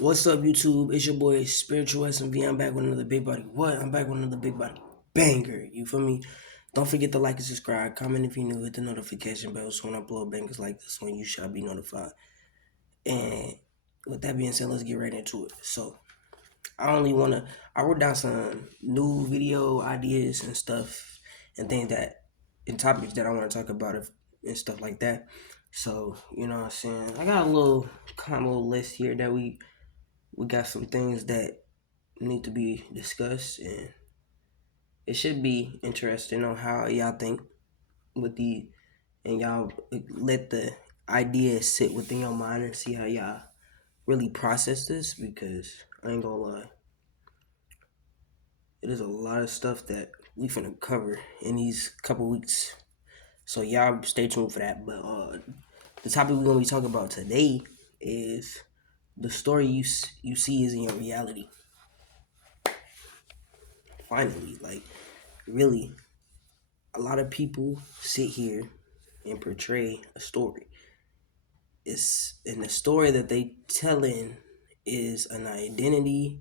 What's up, YouTube? It's your boy Spiritual SMV. I'm back with another big body. I'm back with another big body banger. You feel me? Don't forget to like and subscribe. Comment if you're new. Hit the notification bell so when I upload bangers like this one, you shall be notified. And with that being said, let's get right into it. So I wrote down some new video ideas and stuff and topics that I want to talk about and stuff like that. So, you know what I'm saying? I got a little combo list here that we got some things that need to be discussed, and it should be interesting on how y'all think and y'all let the ideas sit within your mind and see how y'all really process this, because I ain't gonna lie, it is a lot of stuff that we finna cover in these couple weeks. So y'all stay tuned for that. But the topic we're gonna be talking about today is the story you see is in your reality. Finally, like, really, a lot of people sit here and portray a story. And the story that they telling is an identity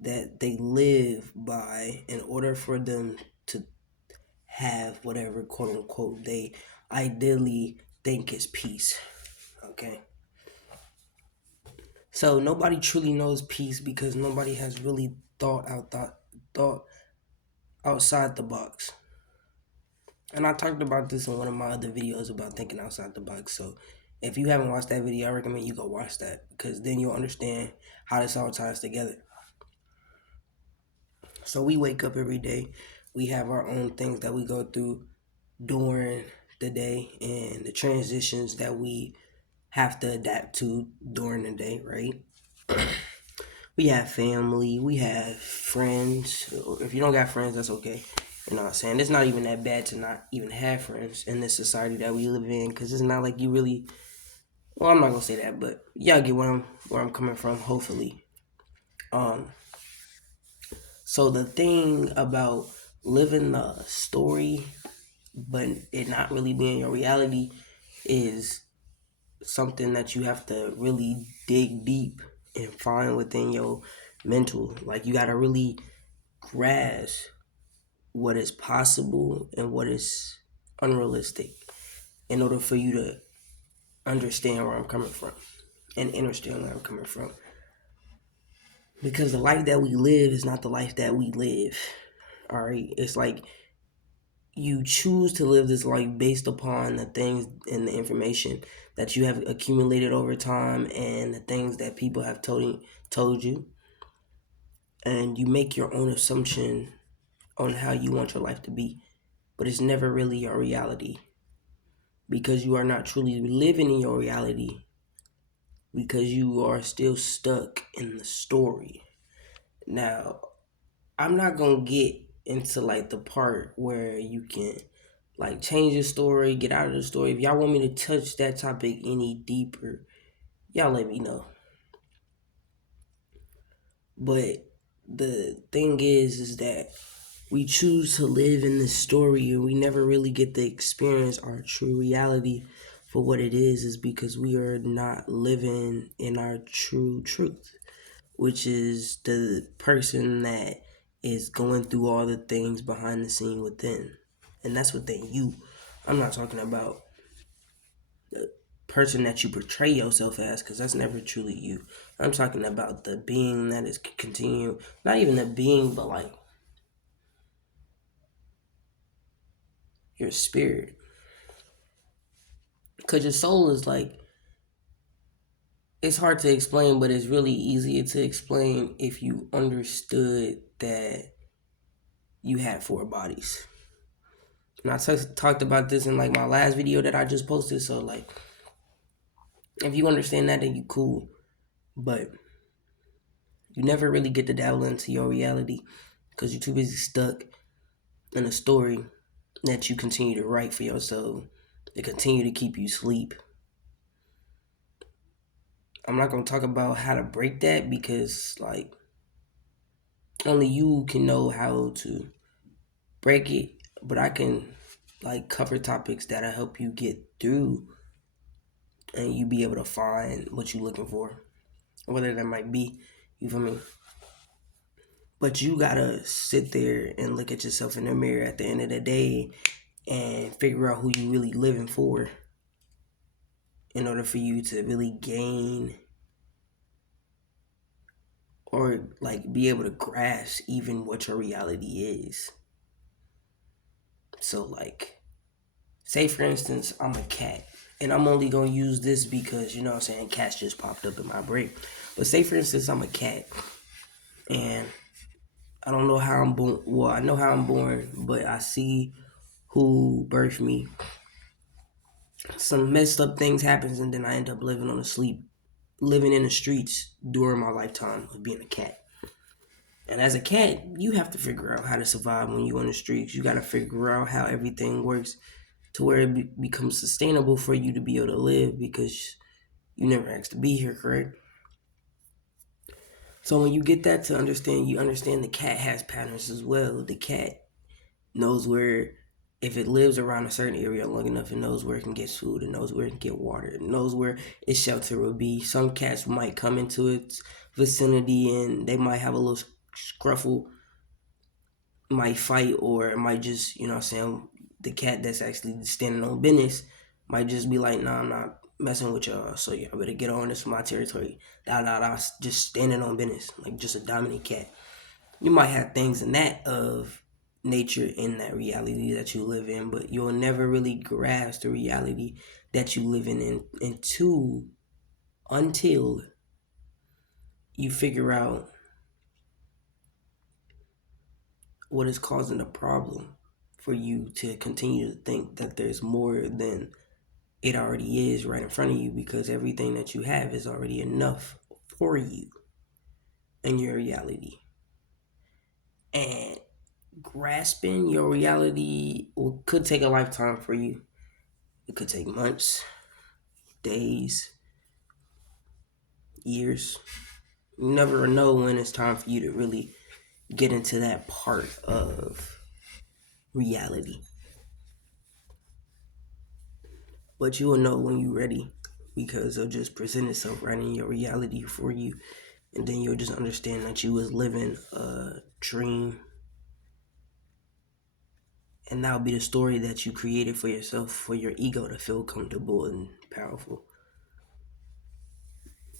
that they live by in order for them to have whatever quote unquote they ideally think is peace. Okay. So nobody truly knows peace because nobody has really thought outside the box. And I talked about this in one of my other videos about thinking outside the box. So if you haven't watched that video, I recommend you go watch that, because then you'll understand how this all ties together. So we wake up every day. We have our own things that we go through during the day and the transitions that we have to adapt to during the day, right? We have family, we have friends. If you don't got friends, that's okay. You know what I'm saying? It's not even that bad to not even have friends in this society that we live in, because it's not like you really. Well, I'm not gonna say that, but y'all get where I'm coming from. Hopefully, um. So the thing about living the story, but it not really being your reality, is something that you have to really dig deep and find within your mental. Like, you gotta really grasp what is possible and what is unrealistic in order for you to understand where I'm coming from and understand where I'm coming from. Because the life that we live is not the life that we live. All right. It's like you choose to live this life based upon the things and the information that you have accumulated over time and the things that people have told you, and you make your own assumption on how you want your life to be, but it's never really your reality, because you are not truly living in your reality, because you are still stuck in the story. Now, I'm not gonna get into like the part where you can like change the story, get out of the story. If y'all want me to touch that topic any deeper, y'all let me know. But the thing is that we choose to live in this story and we never really get to experience our true reality for what it is because we are not living in our true truth, which is the person that is going through all the things behind the scene within. And that's within you. I'm not talking about the person that you portray yourself as, because that's never truly you. I'm talking about the being that is continue, not even the being, but like your spirit. Because your soul is like, it's hard to explain, but it's really easier to explain if you understood that you had four bodies. And I talked about this in like my last video that I just posted. So like, if you understand that, then you cool. But you never really get to dabble into your reality because you're too busy stuck in a story that you continue to write for yourself to continue to keep you asleep. I'm not gonna talk about how to break that, because like only you can know how to break it, but I can like cover topics that'll help you get through and you be able to find what you're looking for. whatever that might be. You feel me? But you gotta sit there and look at yourself in the mirror at the end of the day and figure out who you really living for in order for you to really gain or like be able to grasp even what your reality is. So like, say for instance, I'm a cat. And I'm only gonna use this because you know what I'm saying, cats just popped up in my brain. But say for instance I'm a cat and I don't know how I'm born. Well, I know how I'm born, but I see who birthed me. Some messed up things happens, and then I end up living in the streets during my lifetime of being a cat. And as a cat, you have to figure out how to survive when you're on the streets. You got to figure out how everything works to where it becomes sustainable for you to be able to live because you never asked to be here, correct? So when you get that to understand, you understand the cat has patterns as well. The cat knows where, if it lives around a certain area long enough, it knows where it can get food, it knows where it can get water, it knows where its shelter will be. Some cats might come into its vicinity and they might have a little scruffle, might fight, or it might just, you know what I'm saying, the cat that's actually standing on business might just be like, nah, I'm not messing with y'all, so y'all better get on, this is my territory. Just standing on business, like just a dominant cat. You might have things in that of nature in that reality that you live in, but you'll never really grasp the reality that you live in until you figure out what is causing the problem for you to continue to think that there's more than it already is right in front of you, because everything that you have is already enough for you in your reality. And grasping your reality could take a lifetime for you. It could take months, days, years. You never know when it's time for you to really get into that part of reality. But you will know when you're ready because it'll just present itself right in your reality for you. And then you'll just understand that you was living a dream. And that'll be the story that you created for yourself, for your ego to feel comfortable and powerful.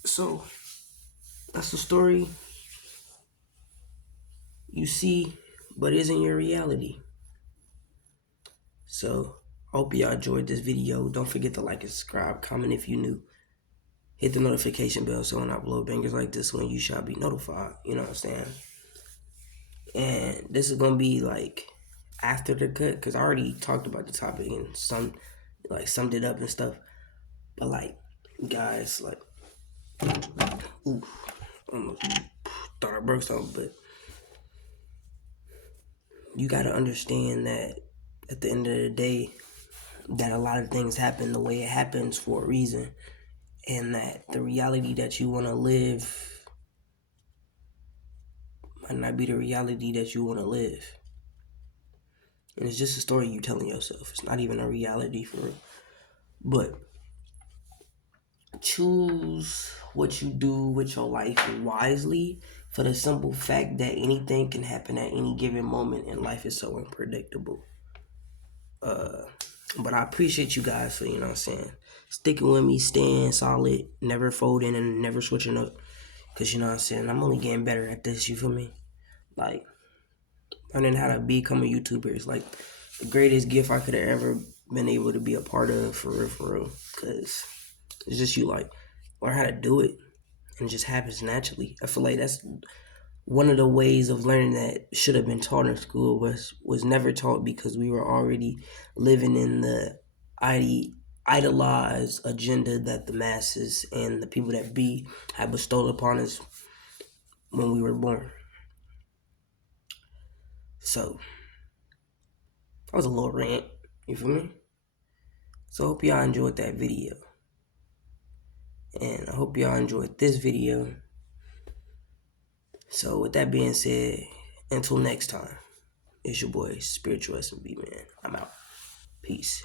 So that's the story you see, but isn't your reality. So I hope y'all enjoyed this video. Don't forget to like and subscribe, comment if you new. Hit the notification bell so when I upload bangers like this one, you shall be notified. You know what I'm saying? And this is gonna be like after the cut, because I already talked about the topic and summed it up and stuff. But like, guys, like, ooh, almost thought I broke something, but you gotta understand that at the end of the day, that a lot of things happen the way it happens for a reason, and that the reality that you want to live might not be the reality that you want to live. And it's just a story you telling yourself. It's not even a reality for real. But choose what you do with your life wisely, for the simple fact that anything can happen at any given moment and life is so unpredictable. But I appreciate you guys for, you know what I'm saying, sticking with me, staying solid, never folding and never switching up. Because, you know what I'm saying, I'm only getting better at this, you feel me? Like, learning how to become a YouTuber is like the greatest gift I could have ever been able to be a part of, for real, for real. Because it's just you, like, learn how to do it and it just happens naturally. I feel like that's one of the ways of learning that should have been taught in school was never taught, because we were already living in the idolized agenda that the masses and the people that be had bestowed upon us when we were born. So that was a little rant, you feel me? So I hope y'all enjoyed that video, and I hope y'all enjoyed this video. So with that being said, until next time, it's your boy Spiritual SMB, man. I'm out. Peace.